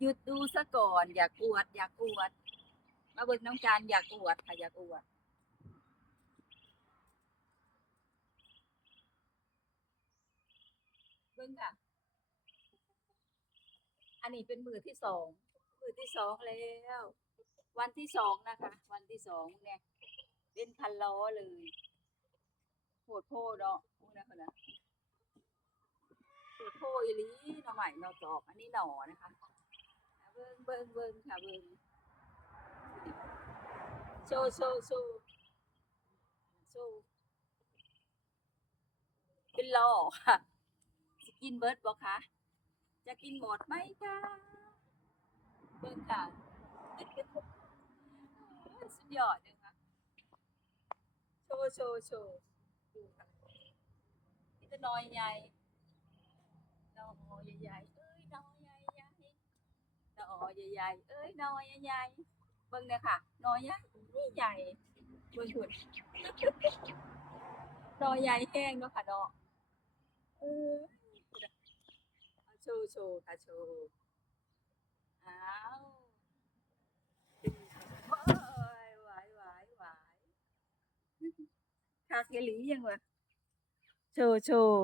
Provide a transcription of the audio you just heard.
หยุดดูซะก่อนอย่ากวดอย่ากวดมาเบิ่งน้องการอย่ากวดค่ะอย่ากวดเบิ่งค่ะอันนี้เป็นมือที่สองแล้ววันที่สองนะคะวันที่สองเนี่ยเป็นพันล้อเลยโหดโพดเนาะพวกนั้นคนน่ะโหดโพอีหลีหน่อใหม่หน่อจอกอันนี้หน่อนะคะเบิ่งค่ะเบิ่งโชว์โชว์เป็นล้อค่ะจะกินเบิร์ดบ่คะจะกินหมดไหมคะเบิ่งค่ะสุดยอดเลยค่ะโชว์ดูค่ะนี่จะน้อยใหญ่หน่อใหญ่ๆเอ้ยหน่อใหญ่ๆหน่อใหญ่ๆเอ้ยหน่อใหญ่ๆเบิ่งเนี่ยค่ะหน่อใหญ่ใหญ่เบิ่งพุ่นหน่อใหญ่แห้งเนาะค่ะเนาะเออโชว์ค่ะโชว์อ้าวโอ้ยหวายคักอีหลียังวะโชว์